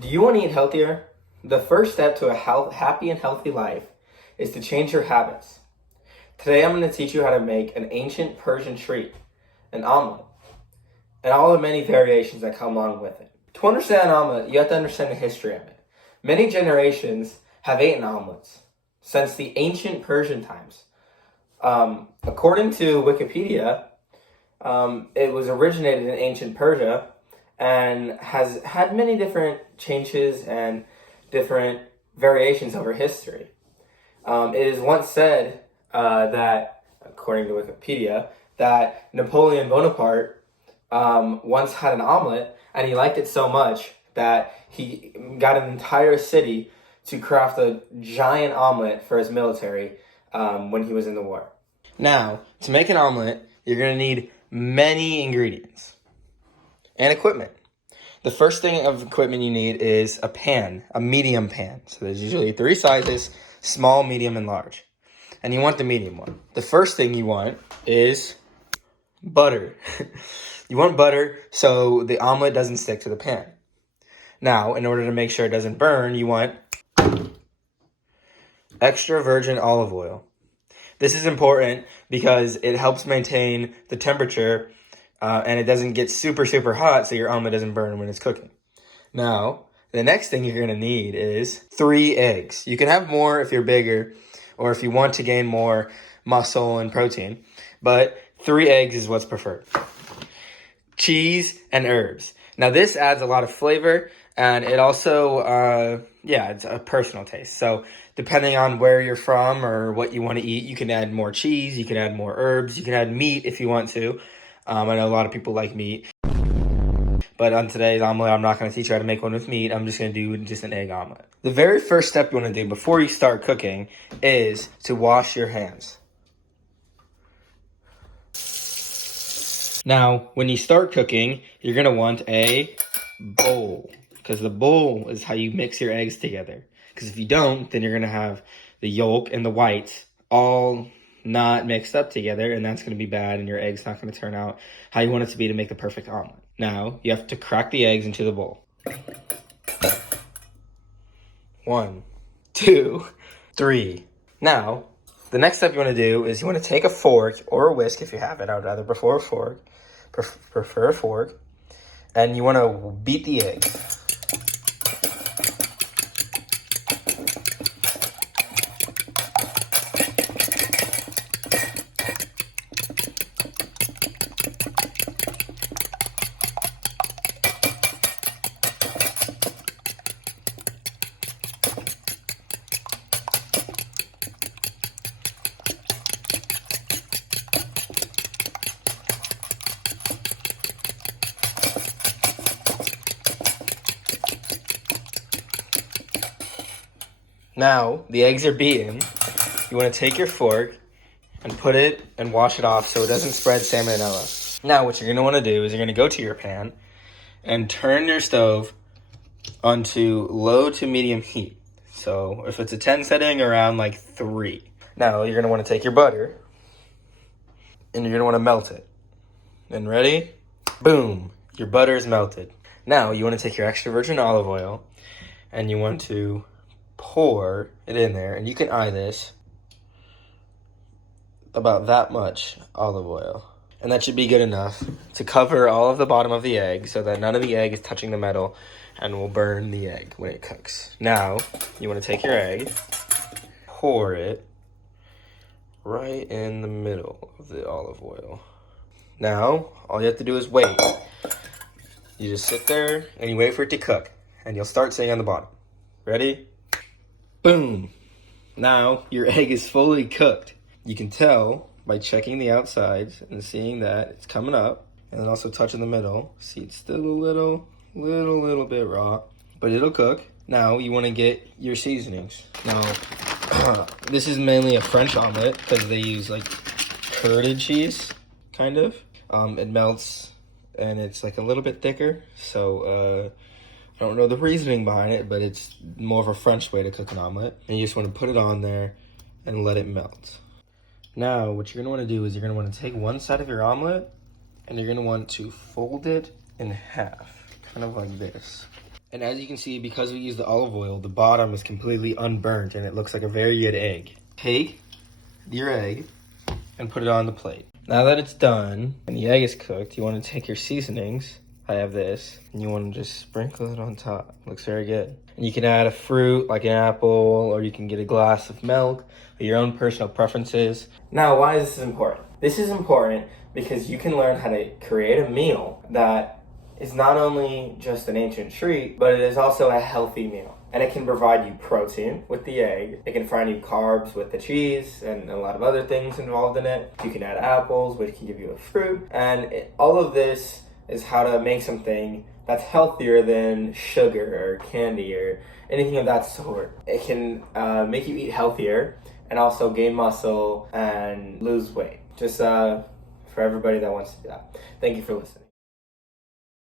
Do you want to eat healthier? The first step to a happy and healthy life is to change your habits. Today I'm going to teach you how to make an ancient Persian treat, an omelet, and all the many variations that come along with it. To understand an omelet, you have to understand the history of it. Many generations have eaten omelets since the ancient Persian times. According to Wikipedia, it was originated in ancient Persia and has had many different changes and different variations over history. It is once said that, according to Wikipedia, that Napoleon Bonaparte once had an omelet and he liked it so much that he got an entire city to craft a giant omelet for his military when he was in the war. Now, to make an omelet, you're going to need many ingredients and equipment. The first thing of equipment you need is a pan, a medium pan. So there's usually 3 sizes, small, medium, and large. And you want the medium one. The first thing you want is butter. You want butter so the omelet doesn't stick to the pan. Now, in order to make sure it doesn't burn, you want extra virgin olive oil. This is important because it helps maintain the temperature and it doesn't get super, super hot so your omelet doesn't burn when it's cooking. Now, the next thing you're going to need is 3 eggs. You can have more if you're bigger or if you want to gain more muscle and protein, but 3 eggs is what's preferred. Cheese and herbs. Now, this adds a lot of flavor and it also, it's a personal taste. So depending on where you're from or what you want to eat, you can add more cheese, you can add more herbs, you can add meat if you want to. I know a lot of people like meat. But on today's omelet, I'm not going to teach you how to make one with meat. I'm just going to do just an egg omelet. The very first step you want to do before you start cooking is to wash your hands. Now, when you start cooking, you're going to want a bowl, because the bowl is how you mix your eggs together. Because if you don't, then you're going to have the yolk and the whites all not mixed up together, and that's going to be bad, and your egg's not going to turn out how you want it to be to make the perfect omelet. Now, you have to crack the eggs into the bowl. 1, 2, 3. Now, the next step you want to do is you want to take a fork or a whisk if you have it. I would rather prefer a fork. And you want to beat the eggs. Now, the eggs are beaten. You want to take your fork and put it and wash it off so it doesn't spread salmonella. Now, what you're going to want to do is you're going to go to your pan and turn your stove onto low to medium heat. So if it's a 10 setting, around like 3. Now, you're going to want to take your butter and you're going to want to melt it. And ready? Boom! Your butter is melted. Now, you want to take your extra virgin olive oil and you want to pour it in there, and you can eye this, about that much olive oil. And that should be good enough to cover all of the bottom of the egg so that none of the egg is touching the metal and will burn the egg when it cooks. Now, you want to take your egg, pour it right in the middle of the olive oil. Now, all you have to do is wait. You just sit there and you wait for it to cook, and you'll start seeing on the bottom. Ready? Boom! Now your egg is fully cooked. You can tell by checking the outsides and seeing that it's coming up, and then also touching the middle. See, it's still a little bit raw, but it'll cook. Now you want to get your seasonings. Now, this is mainly a French omelet because they use like curded cheese, kind of. It melts and it's like a little bit thicker, so I don't know the reasoning behind it, but it's more of a French way to cook an omelet. And you just want to put it on there and let it melt. Now, what you're going to want to do is you're going to want to take one side of your omelet and you're going to want to fold it in half, kind of like this. And as you can see, because we use the olive oil, the bottom is completely unburnt and it looks like a very good egg. Take your egg and put it on the plate. Now that it's done and the egg is cooked, you want to take your seasonings. I have this, and you want to just sprinkle it on top. Looks very good. And you can add a fruit like an apple, or you can get a glass of milk, or your own personal preferences. Now, why is this important? This is important because you can learn how to create a meal that is not only just an ancient treat, but it is also a healthy meal. And it can provide you protein with the egg. It can provide you carbs with the cheese and a lot of other things involved in it. You can add apples, which can give you a fruit. And all of this is how to make something that's healthier than sugar or candy or anything of that sort. It can make you eat healthier and also gain muscle and lose weight. Just for everybody that wants to do that. Thank you for listening.